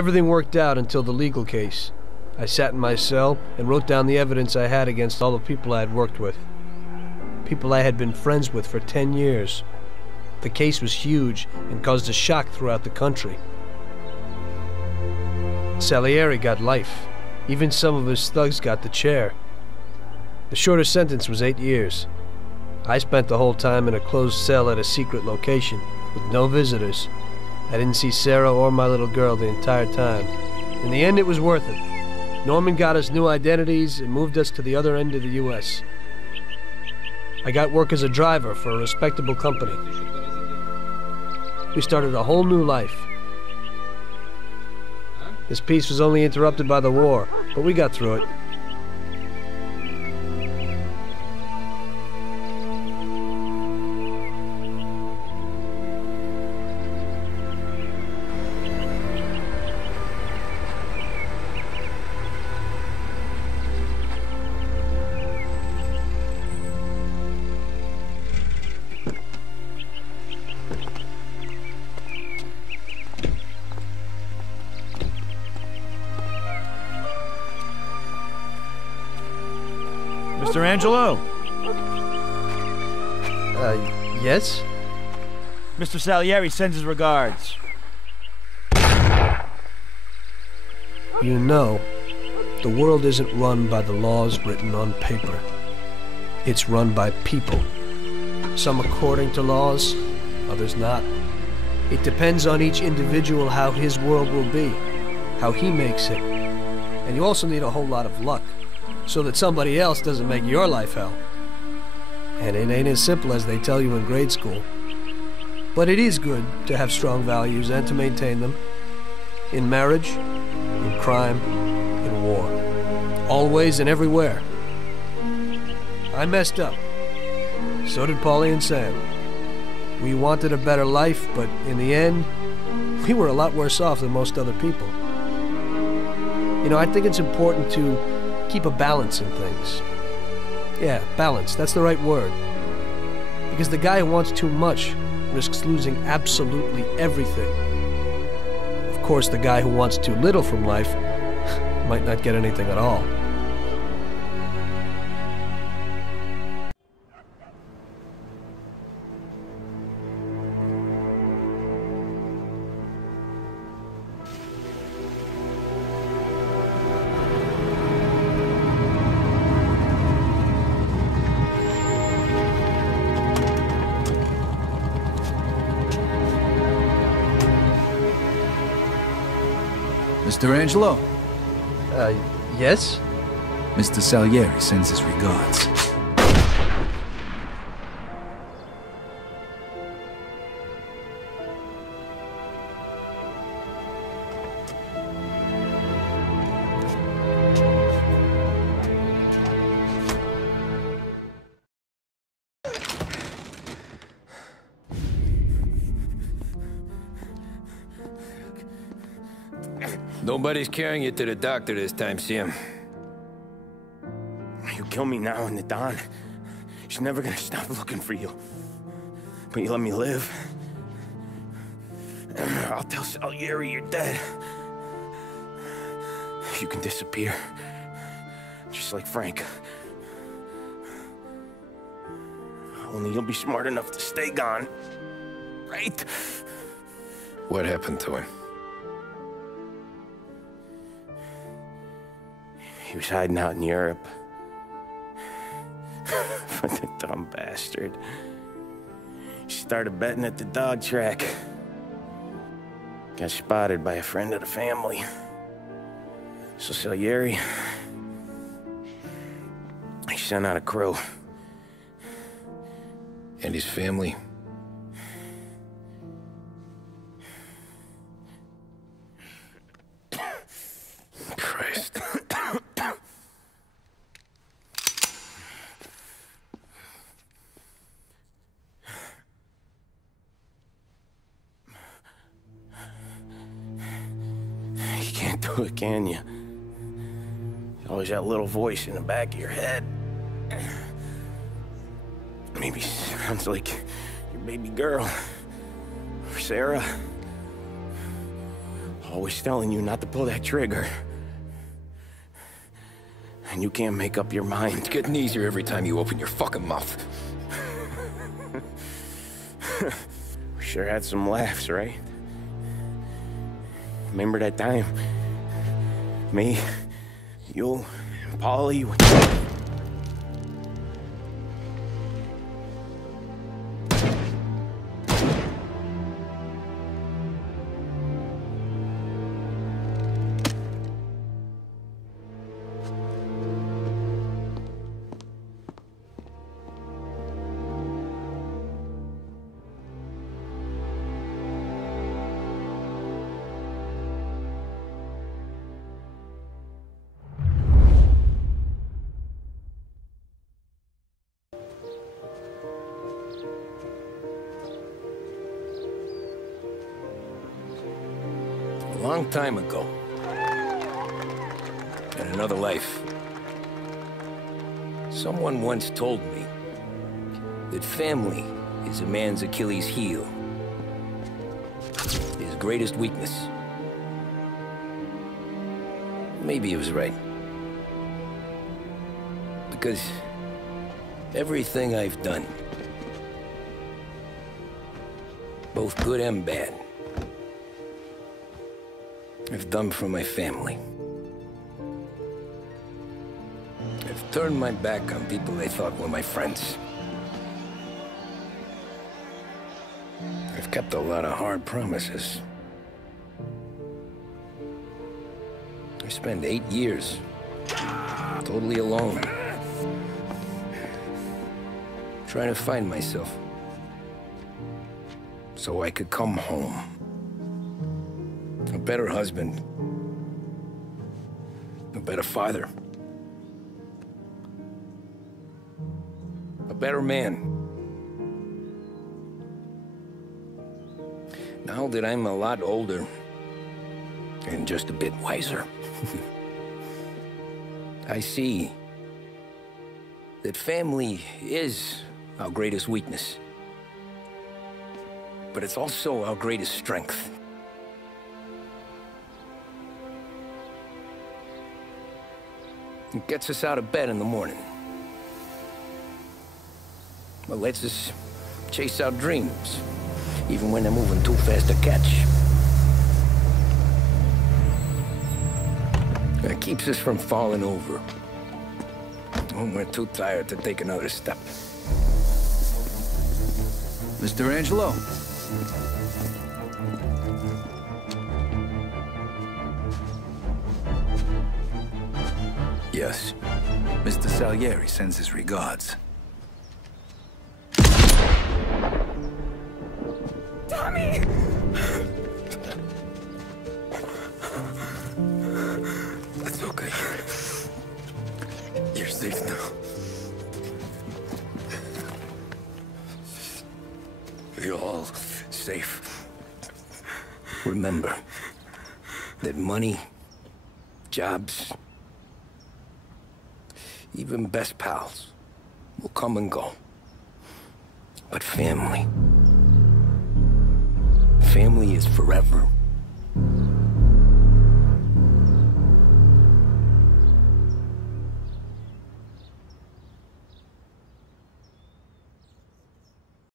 Everything worked out until the legal case. I sat in my cell and wrote down the evidence I had against all the people I had worked with. People I had been friends with for 10 years. The case was huge and caused a shock throughout the country. Salieri got life. Even some of his thugs got the chair. The shortest sentence was 8 years. I spent the whole time in a closed cell at a secret location, with no visitors. I didn't see Sarah or my little girl the entire time. In the end, it was worth it. Norman got us new identities and moved us to the other end of the U.S. I got work as a driver for a respectable company. We started a whole new life. This peace was only interrupted by the war, but we got through it. Mr. Angelo? Yes? Mr. Salieri sends his regards. You know, the world isn't run by the laws written on paper. It's run by people. Some according to laws, others not. It depends on each individual how his world will be, how he makes it. And you also need a whole lot of luck, so that somebody else doesn't make your life hell. And it ain't as simple as they tell you in grade school. But it is good to have strong values and to maintain them. In marriage, in crime, in war. Always and everywhere. I messed up. So did Paulie and Sam. We wanted a better life, but in the end, we were a lot worse off than most other people. You know, I think it's important to keep a balance in things. Yeah, balance, that's the right word. Because the guy who wants too much risks losing absolutely everything. Of course, the guy who wants too little from life might not get anything at all. Mr. Angelo? Yes? Mr. Salieri sends his regards. Nobody's carrying you to the doctor this time, Sam. You kill me now in the dawn. She's never gonna stop looking for you. But you let me live. I'll tell Salieri you're dead. You can disappear. Just like Frank. Only you'll be smart enough to stay gone. Right? What happened to him? He was hiding out in Europe. But the dumb bastard. He started betting at the dog track. Got spotted by a friend of the family. So Salieri, he sent out a crew. And his family? Christ. You can't do it, can you? There's always that little voice in the back of your head. Maybe sounds like your baby girl. Or Sarah. Always telling you not to pull that trigger. And you can't make up your mind. It's getting easier every time you open your fucking mouth. We sure had some laughs, right? Remember that time? Me, you, and Polly. A long time ago, in another life, someone once told me that family is a man's Achilles heel, his greatest weakness. Maybe he was right. Because everything I've done, both good and bad, I've done for my family. I've turned my back on people they thought were my friends. I've kept a lot of hard promises. I spent 8 years totally alone, trying to find myself so I could come home. A better husband. A better father. A better man. Now that I'm a lot older and just a bit wiser, I see that family is our greatest weakness, but it's also our greatest strength. It gets us out of bed in the morning. It lets us chase our dreams, even when they're moving too fast to catch. It keeps us from falling over when we're too tired to take another step. Mr. Angelo. Yes. Mr. Salieri sends his regards. Tommy! That's okay. You're safe now. You're all safe. Remember that money, jobs, even best pals will come and go. But family is forever.